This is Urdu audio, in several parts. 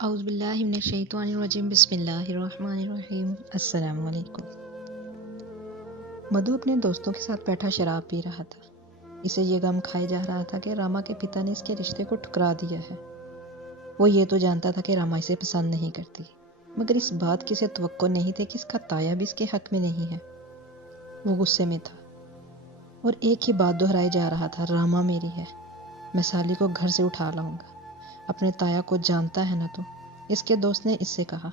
اعوذ باللہ من الشیطان الرجیم بسم اللہ الرحمن الرحیم۔ السلام علیکم۔ مدھو اپنے دوستوں کے ساتھ بیٹھا شراب پی رہا تھا۔ اسے یہ غم کھائے جا رہا تھا کہ راما کے پتا نے اس کے رشتے کو ٹھکرا دیا ہے۔ وہ یہ تو جانتا تھا کہ راما اسے پسند نہیں کرتی، مگر اس بات کی اسے توقع نہیں تھی کہ اس کا تایا بھی اس کے حق میں نہیں ہے۔ وہ غصے میں تھا اور ایک ہی بات دہرائے جا رہا تھا، راما میری ہے، میں سالی کو گھر سے اٹھا لاؤں گا۔ اپنے تایا کو جانتا ہے نا تو؟ اس کے دوست نے اس سے کہا،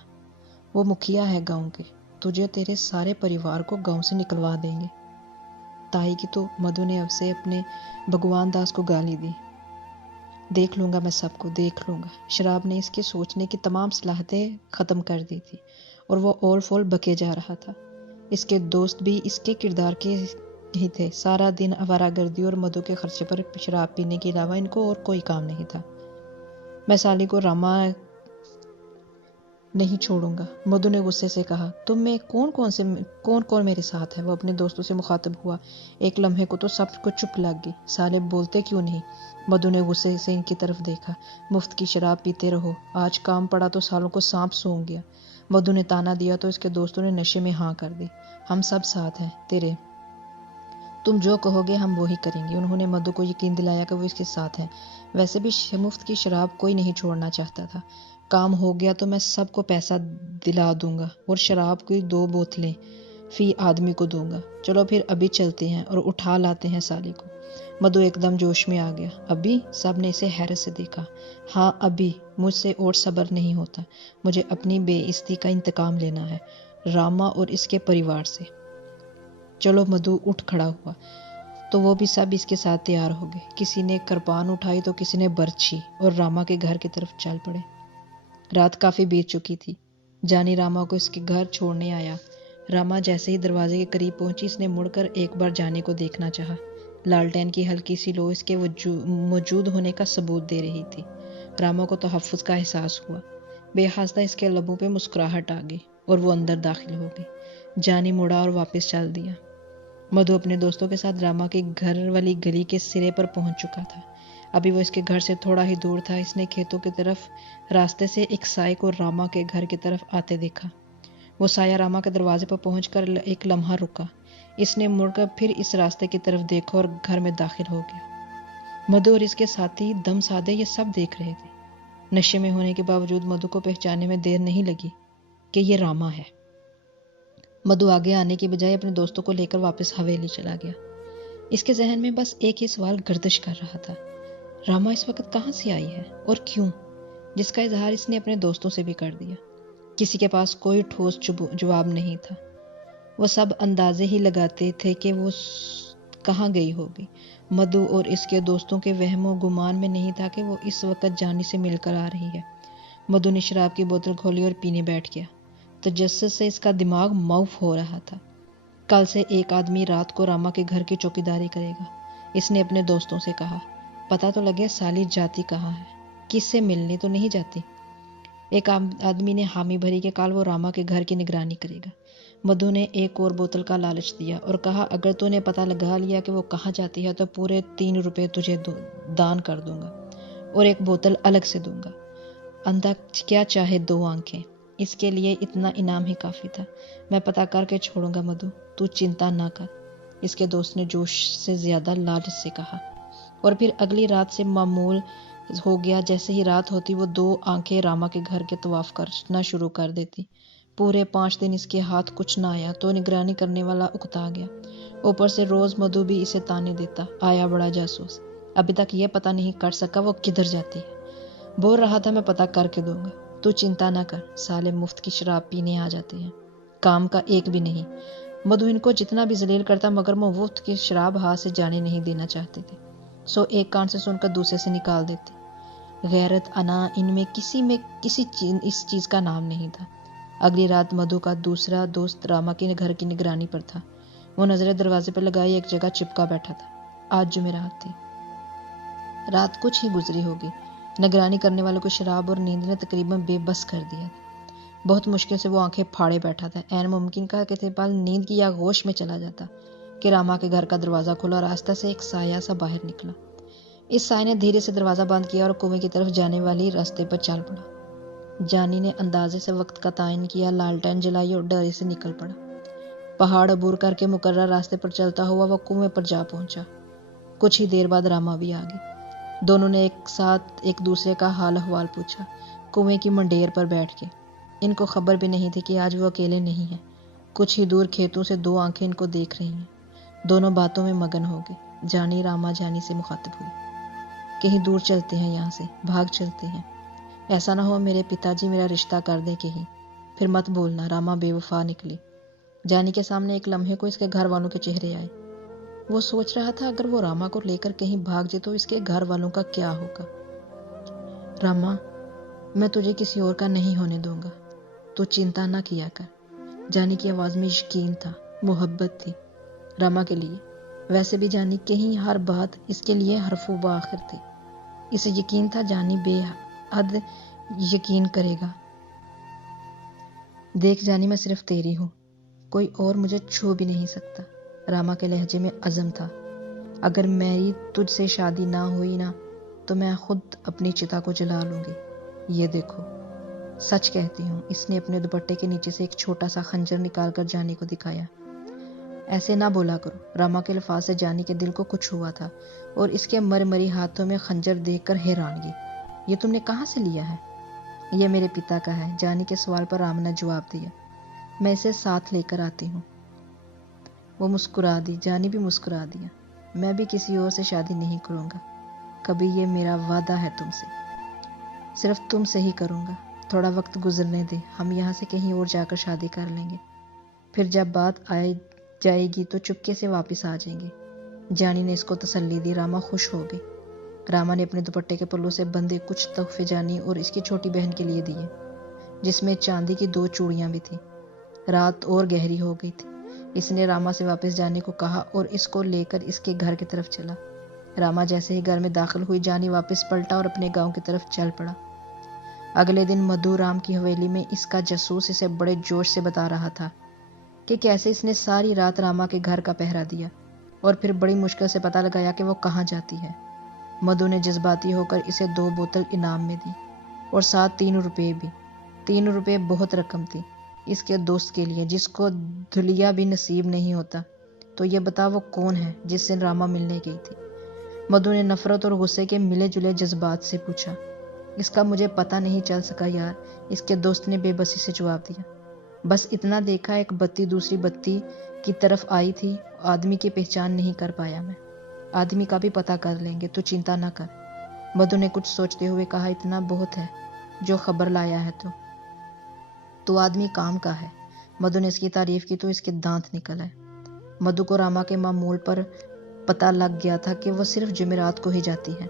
وہ مکھیا ہے گاؤں کے، تجھے تیرے سارے پریوار کو گاؤں سے نکلوا دیں گے۔ تائی کی تو مدھو نے اب سے اپنے بھگوان داس کو گالی دی، دیکھ لوں گا میں سب کو، دیکھ لوں گا۔ شراب نے اس کے سوچنے کی تمام صلاحیتیں ختم کر دی تھی اور وہ اول فول بکے جا رہا تھا۔ اس کے دوست بھی اس کے کردار کے ہی تھے، سارا دن آوارہ گردی اور مدھو کے خرچے پر شراب پینے کے علاوہ ان کو اور کوئی کام نہیں تھا۔ میں سالی کو راما نہیں چھوڑوں گا، مدھو نے غصے سے کہا۔ تم میں کون میرے ساتھ ہے؟ وہ اپنے دوستوں سے مخاطب ہوا۔ ایک لمحے کو تو سب کو چپ لگ گئی، سالے بولتے کیوں نہیں؟ مدھو نے غصے سے ان کی طرف دیکھا۔ مفت کی شراب پیتے رہو، آج کام پڑا تو سالوں کو سانپ سونگھ گیا۔ مدھو نے تانا دیا تو اس کے دوستوں نے نشے میں ہاں کر دی۔ ہم سب ساتھ ہیں تیرے، تم جو کہو گے ہم وہی کریں گے۔ انہوں نے مدھو کو یقین دلایا کہ وہ اس کے ساتھ ہیں۔ ویسے بھی مفت کی شراب کوئی نہیں چھوڑنا چاہتا تھا۔ کام ہو گیا تو میں سب کو پیسہ دلا دوں گا اور شراب کی 2 بوتلیں فی آدمی کو دوں گا۔ چلو پھر ابھی چلتے ہیں اور اٹھا لاتے ہیں سالی کو۔ مدھو ایک دم جوش میں آ گیا۔ ابھی؟ سب نے اسے حیرت سے دیکھا۔ ہاں ابھی، مجھ سے اور صبر نہیں ہوتا، مجھے اپنی بے عزتی کا انتقام لینا ہے، راما اور اس کے پریوار سے۔ چلو مدھو اٹھ کھڑا ہوا تو وہ بھی سب اس کے ساتھ تیار ہو گئے۔ کسی نے کرپان اٹھائی تو کسی نے برچھی اور راما کے گھر کی طرف چل پڑے۔ رات کافی بیت چکی تھی۔ جانی راما کو اس کے گھر چھوڑنے آیا۔ راما جیسے ہی دروازے کے قریب پہنچی، اس نے مڑ کر ایک بار جانی کو دیکھنا چاہا۔ لالٹین کی ہلکی سی لو اس کے موجود ہونے کا ثبوت دے رہی تھی۔ راما کو تحفظ کا احساس ہوا۔ بے خواستہ اس کے لبوں پہ مسکراہٹ آ گئی اور وہ اندر داخل ہو گئی۔ جانی مڑا اور واپس چل دیا۔ مدھو اپنے دوستوں کے ساتھ راما کے گھر والی گلی کے سرے پر پہنچ چکا تھا۔ ابھی وہ اس کے گھر سے تھوڑا ہی دور تھا۔ اس نے کھیتوں کی طرف راستے سے ایک سائے کو راما کے گھر کی طرف آتے دیکھا۔ وہ سایہ راما کے دروازے پر پہنچ کر ایک لمحہ رکا۔ اس نے مڑ کر پھر اس راستے کی طرف دیکھا اور گھر میں داخل ہو گیا۔ مدھو اور اس کے ساتھی دم سادے یہ سب دیکھ رہے تھے۔ نشے میں ہونے کے باوجود مدھو کو پہچاننے میں دیر نہیں لگی کہ یہ راما ہے۔ مدھو آگے آنے کی بجائے اپنے دوستوں کو لے کر واپس حویلی چلا گیا۔ اس کے ذہن میں بس ایک ہی سوال گردش کر رہا تھا، راما اس وقت کہاں سے آئی ہے اور کیوں؟ جس کا اظہار اس نے اپنے دوستوں سے بھی کر دیا۔ کسی کے پاس کوئی ٹھوس جواب نہیں تھا۔ وہ سب اندازے ہی لگاتے تھے کہ وہ کہاں گئی ہوگی۔ مدھو اور اس کے دوستوں کے وہم و گمان میں نہیں تھا کہ وہ اس وقت جانی سے مل کر آ رہی ہے۔ مدھو نے شراب کی بوتل کھولی اور پینے بیٹھ گیا۔ تجسس سے اس کا دماغ معاف ہو رہا تھا۔ کل سے ایک آدمی رات کو راما کے گھر کی چوکیداری کرے گا، اس نے اپنے دوستوں سے کہا۔ پتہ تو لگے سالی جاتی کہاں ہے، کس سے ملنے تو نہیں جاتی۔ ایک آدمی نے حامی بھری کہ کل وہ راما کے گھر کی نگرانی کرے گا۔ مدھو نے ایک اور بوتل کا لالچ دیا اور کہا، اگر تو نے پتہ لگا لیا کہ وہ کہاں جاتی ہے تو پورے 3 روپے تجھے دان کر دوں گا اور ایک بوتل الگ سے دوں گا۔ اندھا کیا چاہے 2 آنکھیں، اس کے لیے اتنا انعام ہی کافی تھا۔ میں پتہ کر کے چھوڑوں گا مدھو، تو چنتا نہ کر، اس کے دوست نے جوش سے زیادہ لالچ سے کہا۔ اور پھر اگلی رات سے معمول ہو گیا، جیسے ہی رات ہوتی وہ 2 آنکھیں راما کے گھر کے طواف کرنا شروع کر دیتی۔ پورے 5 دن اس کے ہاتھ کچھ نہ آیا تو نگرانی کرنے والا اکتا گیا۔ اوپر سے روز مدھو بھی اسے تانے دیتا، آیا بڑا جاسوس، ابھی تک یہ پتہ نہیں کر سکا وہ کدھر جاتی ہے۔ بول رہا تھا میں پتہ کر کے دوں گا، تو چنتا نہ کر، سالے مفت کی شراب پینے آ جاتے ہیں، کام کا ایک بھی نہیں۔ مدھو ان کو جتنا بھی ذلیل کرتا مگر وہ مفت کی شراب ہاتھ سے جانے نہیں دینا چاہتے تھے، سو ایک کان سے سن کر دوسرے سے نکال دیتے۔ غیرت انا ان میں کسی اس چیز کا نام نہیں تھا۔ اگلی رات مدھو کا دوسرا دوست راما کے گھر کی نگرانی پر تھا۔ وہ نظریں دروازے پر لگائی ایک جگہ چپکا بیٹھا تھا۔ آج جمعرات تھی۔ رات کچھ ہی گزری ہوگی۔ نگرانی کرنے والوں کو شراب اور نیند نے تقریباً بے بس کر دیا تھا۔ بہت مشکل سے وہ آنکھیں پھاڑے بیٹھا تھا۔ عین ممکن کا کسی پل نیند کی یا ہوش میں چلا جاتا کہ راما کے گھر کا دروازہ کھلا اور آہستہ سے ایک سایہ سا باہر نکلا۔ اس سائے نے دھیرے سے دروازہ بند کیا اور کنویں کی طرف جانے والی راستے پر چل پڑا۔ جانی نے اندازے سے وقت کا تعین کیا، لالٹین جلائی اور ڈرے سے نکل پڑا۔ پہاڑ عبور کر کے مقررہ راستے پر چلتا ہوا وہ کنویں پر جا پہنچا۔ کچھ ہی دیر بعد راما بھی آ گئی۔ دونوں نے ایک ساتھ ایک دوسرے کا حال احوال پوچھا، کنویں کی منڈیر پر بیٹھ کے۔ ان کو خبر بھی نہیں تھی کہ آج وہ اکیلے نہیں ہیں۔ کچھ ہی دور کھیتوں سے دو آنکھیں ان کو دیکھ رہی ہیں۔ دونوں باتوں میں مگن ہو گئے۔ جانی راما جانی سے مخاطب ہوئی، کہیں دور چلتے ہیں یہاں سے، بھاگ چلتے ہیں۔ ایسا نہ ہو میرے پتا جی میرا رشتہ کر دیں کہیں، پھر مت بولنا۔ راما بے وفا نکلی۔ جانی کے سامنے ایک لمحے کو اس کے گھر والوں کے چہرے آئے۔ وہ سوچ رہا تھا اگر وہ راما کو لے کر کہیں بھاگ جائے تو اس کے گھر والوں کا کیا ہوگا۔ راما، میں تجھے کسی اور کا نہیں ہونے دوں گا، تو چنتا نہ کیا کر۔ جانی کی آواز میں یقین تھا، محبت تھی راما کے لیے۔ ویسے بھی جانی کہیں ہر بات اس کے لیے حرف و بآخر تھی۔ اسے یقین تھا جانی بے حد یقین کرے گا۔ دیکھ جانی، میں صرف تیری ہوں، کوئی اور مجھے چھو بھی نہیں سکتا۔ راما کے لہجے میں عزم تھا۔ اگر میری تجھ سے شادی نہ ہوئی نا تو میں خود اپنی چتا کو جلا لوں گی۔ یہ دیکھو، سچ کہتی ہوں۔ اس نے اپنے دوپٹے کے نیچے سے ایک چھوٹا سا خنجر نکال کر جانی کو دکھایا۔ ایسے نہ بولا کرو۔ راما کے الفاظ سے جانی کے دل کو کچھ ہوا تھا اور اس کے مرمری ہاتھوں میں خنجر دیکھ کر حیرانگی۔ یہ تم نے کہاں سے لیا ہے؟ یہ میرے پتا کا ہے۔ جانی کے سوال پر راما نے جواب دیا، میں اسے ساتھ لے کر آتی ہوں۔ وہ مسکرا دی، جانی بھی مسکرا دیا۔ میں بھی کسی اور سے شادی نہیں کروں گا کبھی، یہ میرا وعدہ ہے تم سے۔ صرف تم سے ہی کروں گا۔ تھوڑا وقت گزرنے دے، ہم یہاں سے کہیں اور جا کر شادی کر لیں گے، پھر جب بات آئے جائے گی تو چپکے سے واپس آ جائیں گے۔ جانی نے اس کو تسلی دی۔ راما خوش ہو گئی۔ راما نے اپنے دوپٹے کے پلوں سے بندھے کچھ تحفے جانی اور اس کی چھوٹی بہن کے لیے دیے، جس میں چاندی کی 2 چوڑیاں بھی تھیں۔ رات اور گہری ہو گئی تھی۔ اس نے راما سے واپس جانے کو کہا اور اس کو لے کر اس کے گھر کی طرف چلا۔ راما جیسے ہی گھر میں داخل ہوئی، جانی واپس پلٹا اور اپنے گاؤں کی طرف چل پڑا۔ اگلے دن مدھو رام کی حویلی میں اس کا جاسوس اسے بڑے جوش سے بتا رہا تھا کہ کیسے اس نے ساری رات راما کے گھر کا پہرا دیا اور پھر بڑی مشکل سے پتہ لگایا کہ وہ کہاں جاتی ہے۔ مدھو نے جذباتی ہو کر اسے 2 بوتل انعام میں دی اور ساتھ 3 روپے بھی۔ 3 روپے بہت رقم تھی اس کے دوست کے لیے جس کو دھلیا بھی نصیب نہیں ہوتا۔ تو یہ بتا وہ کون ہے جس سے راما ملنے گئی تھی؟ مدھو نے نفرت اور غصے کے ملے جلے جذبات سے پوچھا۔ اس کا مجھے پتہ نہیں چل سکا یار، اس کے دوست نے بے بسی سے جواب دیا۔ بس اتنا دیکھا، ایک بتی دوسری بتی کی طرف آئی تھی، آدمی کی پہچان نہیں کر پایا میں۔ آدمی کا بھی پتہ کر لیں گے، تو چنتا نہ کر۔ مدھو نے کچھ سوچتے ہوئے کہا، اتنا بہت ہے جو خبر لایا ہے تو آدمی کام کا ہے۔ مدھو نے اس کی تعریف کی تو اس کے دانت نکل آئے۔ مدھو کو راما کے معمول پر پتہ لگ گیا تھا کہ وہ صرف جمعرات کو ہی جاتی ہے۔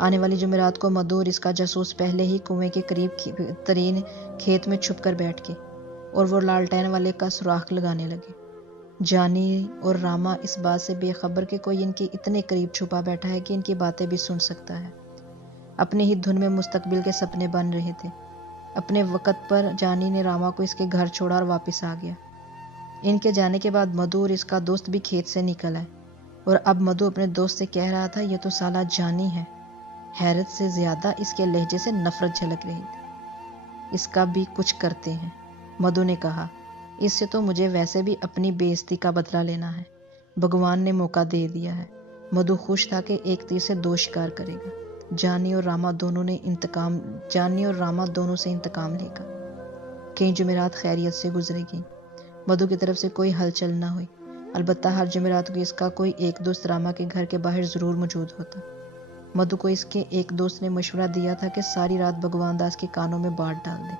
آنے والی جمعرات کو مدھو اور اس کا جاسوس پہلے ہی کنویں کے قریب ترین کھیت میں چھپ کر بیٹھ گئے اور وہ لالٹین والے کا سراغ لگانے لگے۔ جانی اور راما اس بات سے بے خبر کہ کوئی ان کے اتنے قریب چھپا بیٹھا ہے کہ ان کی باتیں بھی سن سکتا ہے۔ اپنے ہی دھن میں مستقبل کے سپنے بن رہے تھے۔ اپنے وقت پر جانی نے راما کو اس کے گھر چھوڑا اور واپس آ گیا۔ ان کے جانے کے بعد مدھو اور اس کا دوست بھی کھیت سے نکل آئے اور اب مدھو اپنے دوست سے کہہ رہا تھا، یہ تو سالہ جانی ہے۔ حیرت سے زیادہ اس کے لہجے سے نفرت جھلک رہی تھی۔ اس کا بھی کچھ کرتے ہیں، مدھو نے کہا۔ اس سے تو مجھے ویسے بھی اپنی بے عزتی کا بدلہ لینا ہے۔ بھگوان نے موقع دے دیا ہے۔ مدھو خوش تھا کہ ایک تیر سے 2 شکار کرے گا۔ جانی اور راما دونوں سے انتقام لے گا۔ کئی جمعرات خیریت سے گزرے گئیں۔ مدھو کی طرف سے کوئی ہلچل نہ ہوئی، البتہ ہر جمعرات کو اس کا کوئی ایک دوست راما کے گھر کے باہر ضرور موجود ہوتا۔ مدھو کو اس کے ایک دوست نے مشورہ دیا تھا کہ ساری رات بھگوان داس کے کانوں میں بات ڈال دے،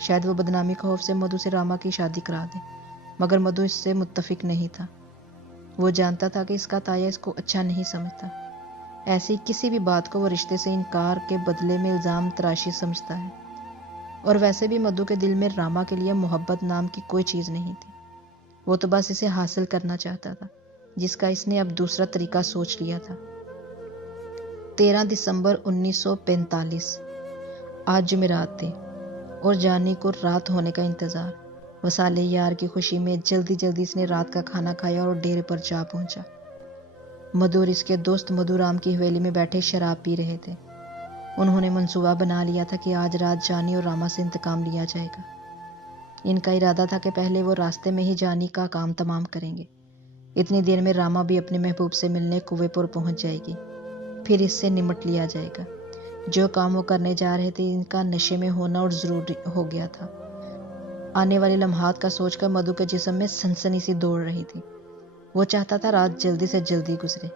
شاید وہ بدنامی خوف سے مدھو سے راما کی شادی کرا دے، مگر مدھو اس سے متفق نہیں تھا۔ وہ جانتا تھا کہ اس کا تایا اس کو اچھا نہیں سمجھتا۔ ایسی کسی بھی بات کو وہ رشتے سے انکار کے بدلے میں الزام تراشی سمجھتا ہے، اور ویسے بھی مدھو کے دل میں راما کے لیے محبت نام کی کوئی چیز نہیں تھی۔ وہ تو بس اسے حاصل کرنا چاہتا تھا، جس کا اس نے اب دوسرا طریقہ سوچ لیا تھا۔ 13 دسمبر 1945 آج جمعرات تھے اور جانی کو رات ہونے کا انتظار۔ وصال یار کی خوشی میں جلدی جلدی اس نے رات کا کھانا کھایا اور ڈیرے پر جا پہنچا۔ مدھو اور اس کے دوست مدھو رام کی حویلی میں بیٹھے شراب پی رہے تھے۔ انہوں نے منصوبہ بنا لیا تھا کہ آج رات جانی اور راما سے انتقام لیا جائے گا۔ ان کا ارادہ تھا کہ پہلے وہ راستے میں ہی جانی کا کام تمام کریں گے۔ اتنی دیر میں راما بھی اپنے محبوب سے ملنے کنویں پر پہنچ جائے گی، پھر اس سے نمٹ لیا جائے گا۔ جو کام وہ کرنے جا رہے تھے ان کا نشے میں ہونا اور ضروری ہو گیا تھا۔ آنے والی لمحات کا سوچ کر مدھو کے جسم میں سنسنی سی دوڑ رہی تھی۔ وہ چاہتا تھا رات جلدی سے جلدی گزرے۔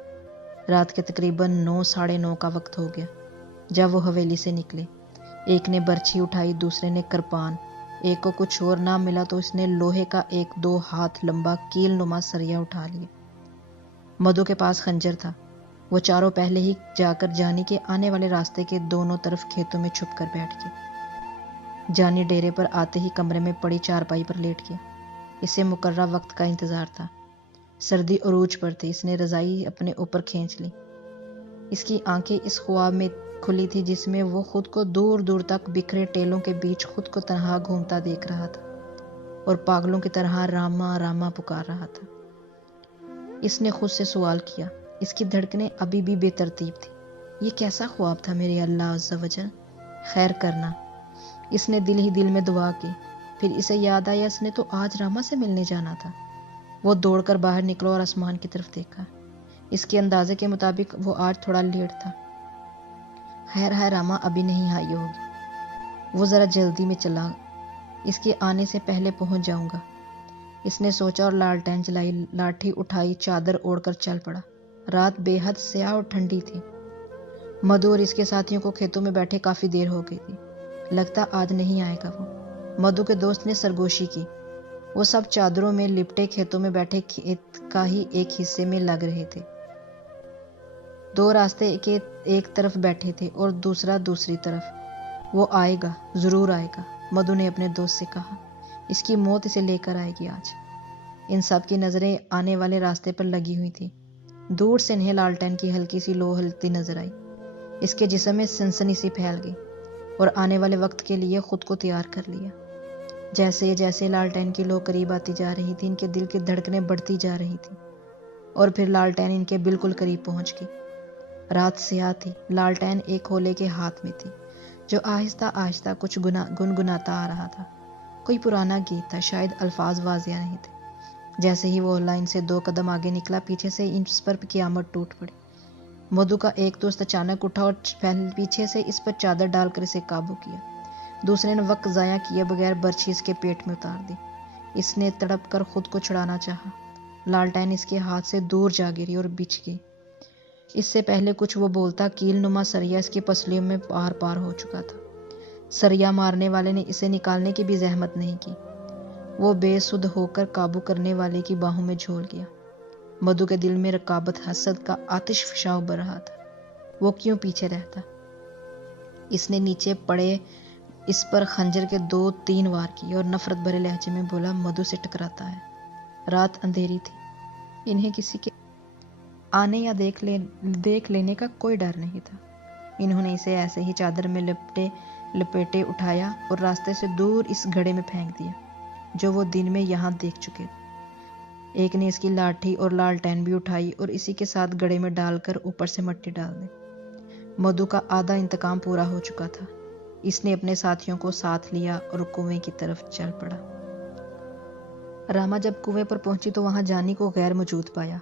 رات کے تقریباً 9 ساڑھے 9 کا وقت ہو گیا جب وہ حویلی سے نکلے۔ ایک نے برچھی اٹھائی، دوسرے نے کرپان، ایک کو کچھ اور نہ ملا تو اس نے لوہے کا 1-2 ہاتھ لمبا کیل نما سریا اٹھا لیا۔ مدھو کے پاس خنجر تھا۔ وہ چاروں پہلے ہی جا کر جانی کے آنے والے راستے کے دونوں طرف کھیتوں میں چھپ کر بیٹھ گئے۔ جانی ڈیرے پر آتے ہی کمرے میں پڑی چارپائی پر لیٹ گیا۔ اسے مقررہ وقت کا انتظار تھا۔ سردی عروج پر تھی۔ اس نے رضائی اپنے اوپر کھینچ لی۔ اس کی آنکھیں اس خواب میں کھلی تھی جس میں وہ خود کو دور دور تک بکھرے ٹیلوں کے بیچ خود کو تنہا گھومتا دیکھ رہا تھا اور پاگلوں کی طرح راما راما پکار رہا تھا۔ اس نے خود سے سوال کیا۔ اس کی دھڑکنیں ابھی بھی بے ترتیب تھی۔ یہ کیسا خواب تھا میرے اللہ عز و جل، خیر کرنا۔ اس نے دل ہی دل میں دعا کی۔ پھر اسے یاد آیا اس نے تو آج راما سے ملنے جانا تھا۔ وہ دوڑ کر باہر نکلا اور آسمان کی طرف دیکھا۔ اس کے اندازے کے مطابق وہ آج تھوڑا لیٹ تھا۔ خیر ہے، راما ابھی نہیں آئی ہوگی۔ وہ ذرا جلدی میں چلا، اس کے آنے سے پہلے پہنچ جاؤں گا، اس نے سوچا اور لالٹین جلائی، لاٹھی اٹھائی، چادر اوڑھ کر چل پڑا۔ رات بے حد سیاہ اور ٹھنڈی تھی۔ مدھو اور اس کے ساتھیوں کو کھیتوں میں بیٹھے کافی دیر ہو گئی تھی۔ لگتا آج نہیں آئے گا وہ، مدھو کے دوست نے سرگوشی کی۔ وہ سب چادروں میں لپٹے کھیتوں میں بیٹھے کھیت کا ہی ایک حصے میں لگ رہے تھے۔ 2 راستے کے ایک طرف بیٹھے تھے اور دوسرا دوسری طرف۔ وہ آئے گا، ضرور آئے گا، مدھو نے اپنے دوست سے کہا۔ اس کی موت اسے لے کر آئے گی آج۔ ان سب کی نظریں آنے والے راستے پر لگی ہوئی تھی۔ دور سے انہیں لالٹین کی ہلکی سی لو ہلتی نظر آئی۔ اس کے جسم میں سنسنی سی پھیل گئی اور آنے والے وقت کے لیے خود کو تیار کر لیا۔ جیسے جیسے لالٹین کی لو قریب آتی جا رہی تھی ان کے دل کی دھڑکنیں بڑھتی جا رہی تھی اور پھر لالٹین ان کے بالکل قریب پہنچ گئی۔ رات سیاہ تھی۔ لالٹین ایک ہولے کے ہاتھ میں تھی جو آہستہ آہستہ کچھ گنگناتا آ رہا تھا۔ کوئی پرانا گیت تھا، شاید الفاظ واضح نہیں تھے۔ جیسے ہی وہ لائن سے 2 قدم آگے نکلا، پیچھے سے اس پر قیامت ٹوٹ پڑی۔ مدھو کا ایک دوست اچانک اٹھا اور پیچھے سے اس پر چادر ڈال کر اسے قابو کیا۔ دوسرے نے وقت ضائع کیے بغیر برچھی اس کے پیٹ میں اتار دی۔ اس نے تڑپ کر خود کو چھڑانا چاہا۔ لالٹین اس کے ہاتھ سے دور جا گری اور بچھ گئی۔ اس سے پہلے کچھ وہ بولتا، کیل نما سریا اس کی پسلیوں میں پار پار ہو چکا تھا۔ سریا مارنے والے نے اسے نکالنے کی بھی زحمت نہیں کی۔ وہ بے سدھ ہو کر قابو کرنے والے کی باہوں میں جھول گیا۔ مدھو کے دل میں رقابت، حسد کا آتش فشاں ابھر رہا تھا۔ وہ کیوں پیچھے رہتا؟ اس نے نیچے پڑے اس پر خنجر کے 2-3 وار کیے اور نفرت بھرے لہجے میں بولا، مدھو سے ٹکراتا ہے۔ رات اندھیری تھی۔ انہیں کسی کے آنے یا دیکھ لینے کا کوئی ڈر نہیں تھا۔ انہوں نے اسے ایسے ہی چادر میں لپیٹے اٹھایا اور راستے سے دور اس گڑھے میں پھینک دیا جو وہ دن میں یہاں دیکھ چکے تھے۔ ایک نے اس کی لاٹھی اور لالٹین بھی اٹھائی اور اسی کے ساتھ گڑھے میں ڈال کر اوپر سے مٹی ڈال دی۔ مدھو کا آدھا انتقام پورا ہو چکا تھا۔ اس نے اپنے ساتھیوں کو ساتھ لیا اور کنویں کی طرف چل پڑا۔ راما جب کنویں پر پہنچی تو وہاں جانی کو غیر موجود پایا۔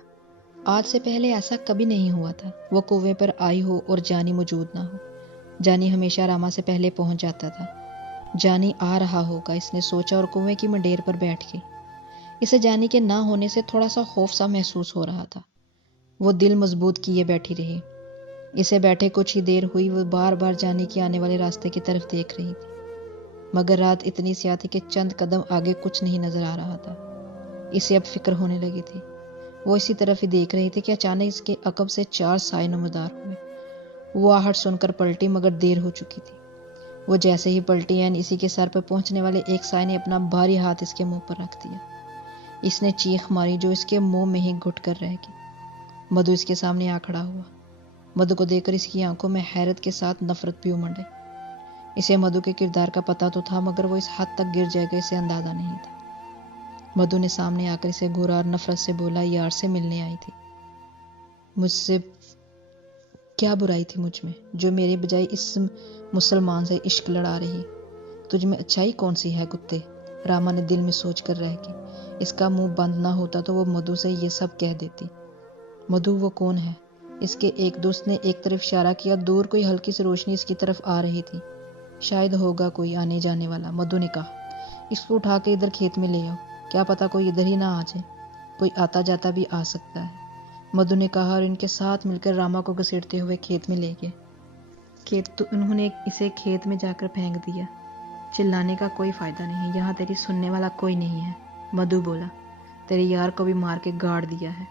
آج سے پہلے ایسا کبھی نہیں ہوا تھا، وہ کنویں پر آئی ہو اور جانی موجود نہ ہو۔ جانی ہمیشہ راما سے پہلے پہنچ جاتا تھا۔ جانی آ رہا ہوگا، اس نے سوچا اور کنویں کی منڈیر پر بیٹھ گئی۔ اسے جانی کے نہ ہونے سے تھوڑا سا خوف سا محسوس ہو رہا تھا۔ وہ دل مضبوط کیے بیٹھی رہی۔ اسے بیٹھے کچھ ہی دیر ہوئی، وہ بار بار جانی کے آنے والے راستے کی طرف دیکھ رہی تھی، مگر رات اتنی سیاہ تھی کہ چند قدم آگے کچھ نہیں نظر آ رہا تھا۔ اسے اب فکر ہونے لگی تھی۔ وہ اسی طرف ہی دیکھ رہی تھی کہ اچانک اس کے عقب سے 4 سائے نمودار ہوئے۔ وہ آہٹ سن کر پلٹی مگر دیر ہو چکی تھی۔ وہ جیسے ہی پلٹی اسی کے سر پر پہنچنے والے ایک سائے نے اپنا بھاری ہاتھ اس کے منہ پر رکھ دیا۔ اس نے چیخ ماری جو اس کے منہ میں ہی گھٹ کر رہ گئی۔ مدھو اس کے سامنے آ کھڑا ہوا۔ مدھو کو دیکھ کر اس کی آنکھوں میں حیرت کے ساتھ نفرت بھی امنڈ آئی۔ اسے مدھو کے کردار کا پتہ تو تھا مگر وہ اس حد تک گر جائے گا اسے اندازہ نہیں تھا۔ مدھو نے سامنے آ کر اسے گھورا اور نفرت سے بولا، یار سے ملنے آئی تھی، مجھ سے کیا برائی تھی مجھ میں جو میرے بجائے اس مسلمان سے عشق لڑا رہی؟ تجھ میں اچھائی کون سی ہے کتے؟ راما نے دل میں سوچ کر رہ گئی، اس کا منہ بند نہ ہوتا تو وہ مدھو سے یہ سب کہہ دیتی۔ مدھو وہ کون ہے؟ اس کے ایک دوست نے ایک طرف اشارہ کیا، دور کوئی ہلکی سی روشنی اس کی طرف آ رہی تھی۔ شاید ہوگا کوئی آنے جانے والا، مدھو نے کہا۔ اس کو اٹھا کے ادھر کھیت میں لے آؤ، کیا پتا کوئی ادھر ہی نہ آ جائے، کوئی آتا جاتا بھی آ سکتا ہے، مدھو نے کہا، اور ان کے ساتھ مل کر راما کو گھسیٹتے ہوئے کھیت میں لے گئے۔ انہوں نے اسے کھیت میں جا کر پھینک دیا۔ چلانے کا کوئی فائدہ نہیں، یہاں تیری سننے والا کوئی نہیں ہے، مدھو بولا، تیرے یار کو بھی مار کے گاڑ دیا ہے۔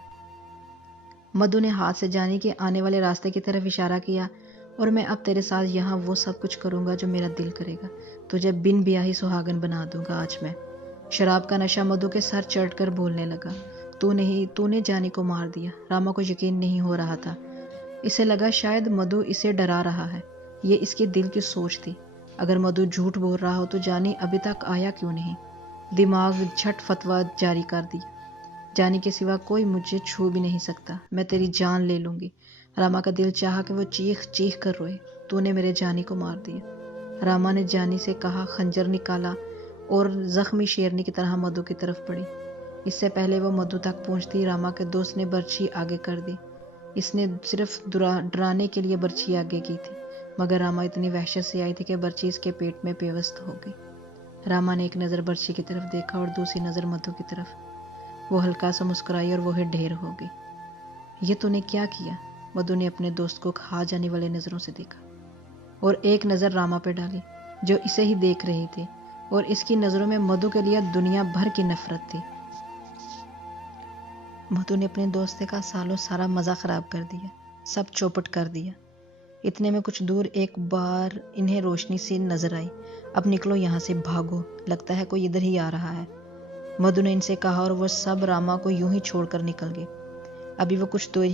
مدھو نے ہاتھ سے جانی کے آنے والے راستے کی طرف اشارہ کیا، اور میں اب تیرے ساتھ یہاں وہ سب کچھ کروں گا جو میرا دل کرے گا، تجھے بن بیاہی سہاگن بنا دوں گا آج میں۔ شراب کا نشہ مدھو کے سر چڑھ کر بولنے لگا، تو نے جانی کو مار دیا؟ راما کو یقین نہیں ہو رہا تھا، اسے لگا شاید مدھو اسے ڈرا رہا ہے، یہ اس کے دل کی سوچ تھی۔ اگر مدھو جھوٹ بول رہا ہو تو جانی ابھی تک آیا کیوں نہیں؟ دماغ جھٹ فتویٰ جاری کر دیا، جانی کے سوا کوئی مجھے چھو بھی نہیں سکتا، میں تیری جان لے لوں گی۔ راما کا دل چاہا کہ وہ چیخ چیخ کر روئے، تو نے میرے جانی کو مار دیا، راما نے جانی سے کہا، خنجر نکالا اور زخمی شیرنی کی طرح مدھو کی طرف بڑھی۔ اس سے پہلے وہ مدھو تک پہنچتی، راما کے دوست نے برچھی آگے کر دی۔ اس نے صرف ڈرانے کے لیے برچھی آگے کی تھی، مگر راما اتنی وحشت سے آئی تھی کہ برچھی اس کے پیٹ میں پیوست ہو گئی۔ راما نے ایک نظر برچھی کی طرف دیکھا اور دوسری نظر مدھو کی طرف، وہ ہلکا سا مسکرائی اور وہ ڈھیر ہو گئی۔ یہ تو نے کیا کیا؟ مدھو نے اپنے دوست کو کھا جانے والے نظروں سے دیکھا اور ایک نظر راما پہ ڈالی جو اسے ہی دیکھ رہی تھی، اور اس کی نظروں میں مدھو کے لیے دنیا بھر کی نفرت تھی۔ مدھو نے اپنے دوست کا سالوں سارا مزہ خراب کر دیا، سب چوپٹ کر دیا۔ اتنے میں کچھ دور ایک بار انہیں روشنی سی نظر آئی، اب نکلو یہاں سے، بھاگو، لگتا ہے کوئی ادھر ہی آ رہا ہے، مدھو نے ان سے کہا، اور وہ سب راما کو یوں ہی چھوڑ کر نکل گئے۔ ابھی وہ کچھ دور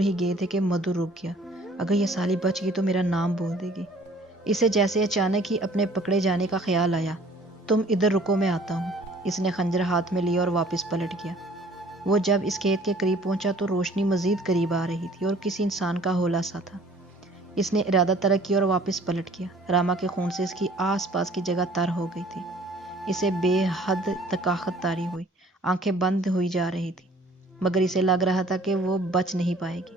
ہی گئے تھے کہ مدھو رک گیا، اگر یہ سالی بچ گئی تو میرا نام بول دے گی۔ اسے جیسے اچانک ہی اپنے پکڑے جانے کا خیال آیا، تم ادھر رکو میں آتا ہوں۔ اس نے خنجر ہاتھ میں لیا اور واپس پلٹ گیا۔ وہ جب اس کھیت کے قریب پہنچا تو روشنی مزید قریب آ رہی تھی اور کسی انسان کا ہولا سا تھا۔ اس نے ارادہ ترک کیا اور واپس پلٹ گیا۔ راما کے خون سے اس کی آس پاس کی جگہ تر ہو گئی تھی، اسے بے حد طاقت طاری ہوئی، آنکھیں بند ہوئی جا رہی تھی، مگر اسے لگ رہا تھا کہ وہ بچ نہیں پائے گی،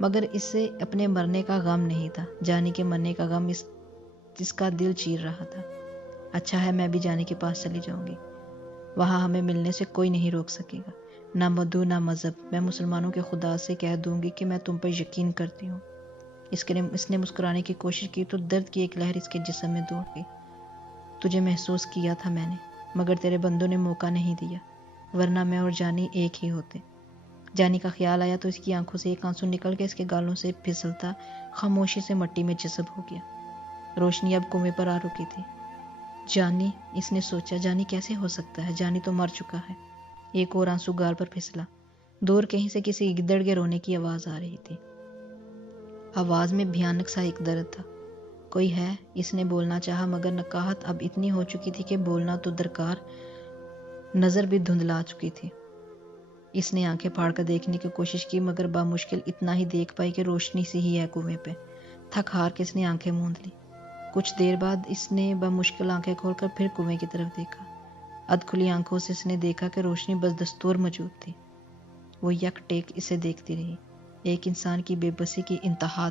مگر اسے اپنے مرنے کا غم نہیں تھا، جانی کے مرنے کا غم اس کا دل چیر رہا تھا۔ اچھا ہے میں بھی جانی کے پاس چلی جاؤں گی، وہاں ہمیں ملنے سے کوئی نہیں روک سکے گا، نہ مدھو نہ مذہب، میں مسلمانوں کے خدا سے کہہ دوں گی کہ میں تم پر یقین کرتی ہوں۔ اس نے مسکرانے کی کوشش کی تو درد کی ایک لہر اس کے جسم میں دوڑ گئی۔ تجھے محسوس کیا تھا میں نے، مگر تیرے بندوں نے موقع نہیں دیا، ورنہ میں اور جانی ایک ہی ہوتے۔ جانی کا خیال آیا تو اس کی آنکھوں سے ایک آنسو نکل کے اس کے گالوں سے پھسلتا خاموشی سے مٹی میں جذب ہو گیا۔ روشنی اب کنویں پر آ رکی تھی۔ جانی، اس نے سوچا، جانی کیسے ہو سکتا ہے، جانی تو مر چکا ہے۔ ایک اور آنسو گال پر پھسلا، دور کہیں سے کسی گدڑ کے رونے کی آواز آ رہی تھی، آواز میں بھیانک سا ایک درد تھا۔ کوئی ہے، اس نے بولنا چاہا، مگر نقاہت اب اتنی ہو چکی تھی کہ بولنا تو درکار، نظر بھی دھندلا چکی تھی۔ اس نے آنکھیں پھاڑ کر دیکھنے کی کوشش کی، مگر بامشکل اتنا ہی دیکھ پائی کہ روشنی سی ہی ہے کنویں پہ۔ تھک ہار کے اس نے آنکھیں موند لی۔ کچھ دیر بعد اس نے بامشکل آنکھیں کھول کر پھر کنویں کی طرف دیکھا۔ ادھ کھلی آنکھوں سے اس نے دیکھا کہ روشنی بس دستور موجود تھی۔ وہ یک ٹیک اسے دیکھتی رہی، ایک انسان کی بے بسی کی انتہا